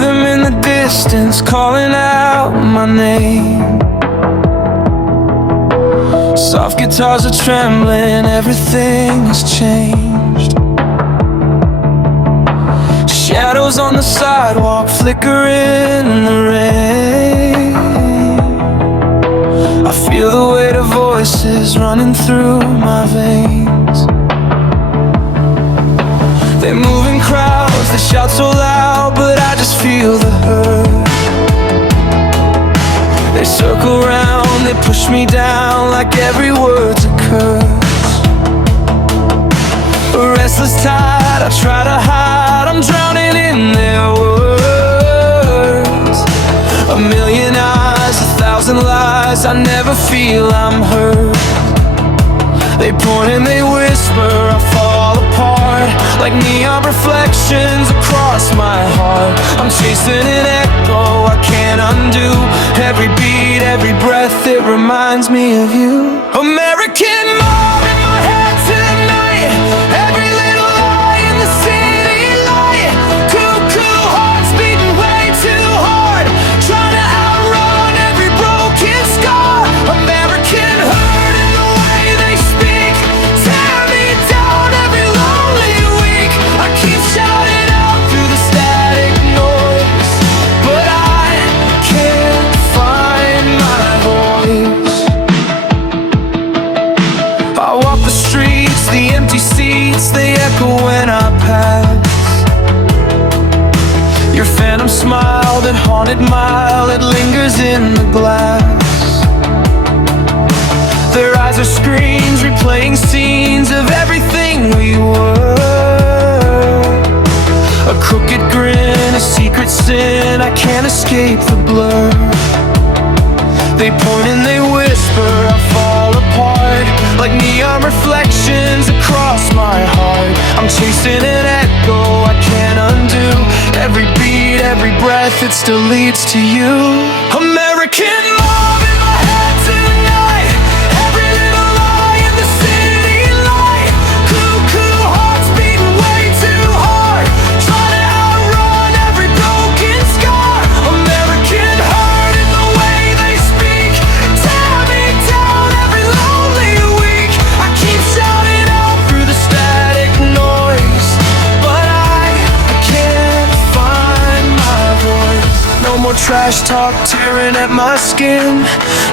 them in the distance calling out my name. Soft guitars are trembling, everything has changed. Shadows on the sidewalk flickering in the rain. I feel the weight of voices running through my veins. They move in crowds, they shout so loud, but I just feel the hurt. They circle round, they push me down like every word's a curse. A restless tide, I try to hide, I'm drowning in their words. A million eyes, 1,000 lies, I never feel I'm heard. They point and they whisper, I fall apart like neon reflections across my heart. I'm chasing an echo I can't undo. Every beat, every breath, it reminds me of you. American mob in my head tonight. Every little lie in the city light. Cuckoo hearts beating way too hard, trying to outrun every broken scar. American hurt in the way they speak, tear me down every lonely week. I keep shouting out through the static noise, but I can't find my voice. I walk the streets, the empty seats, they echo when I pass. Your phantom smile, that haunted mile, it lingers in the glass. Their eyes are screens, replaying scenes of everything we were. A crooked grin, a secret sin, I can't escape the blur. They point and they whisper, I fall apart like neon reflections across my heart. I'm chasing an echo I can't undo. Every beat, every breath, it still leads to you. American mob in my head tonight. Every little lie in the city light. Cuckoo hearts beating way too hard, trying to outrun every broken scar. American hurt in the way they speak, tear me down every lonely week. I keep shouting out through the static noise, but I can't find my voice. No more trash talk tearing at my skin.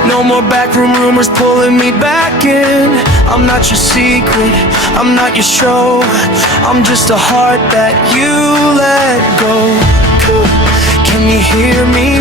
No more backroom rumors pulling me back in. I'm not your secret, I'm not your show. I'm just a heart that you let go. Can you hear me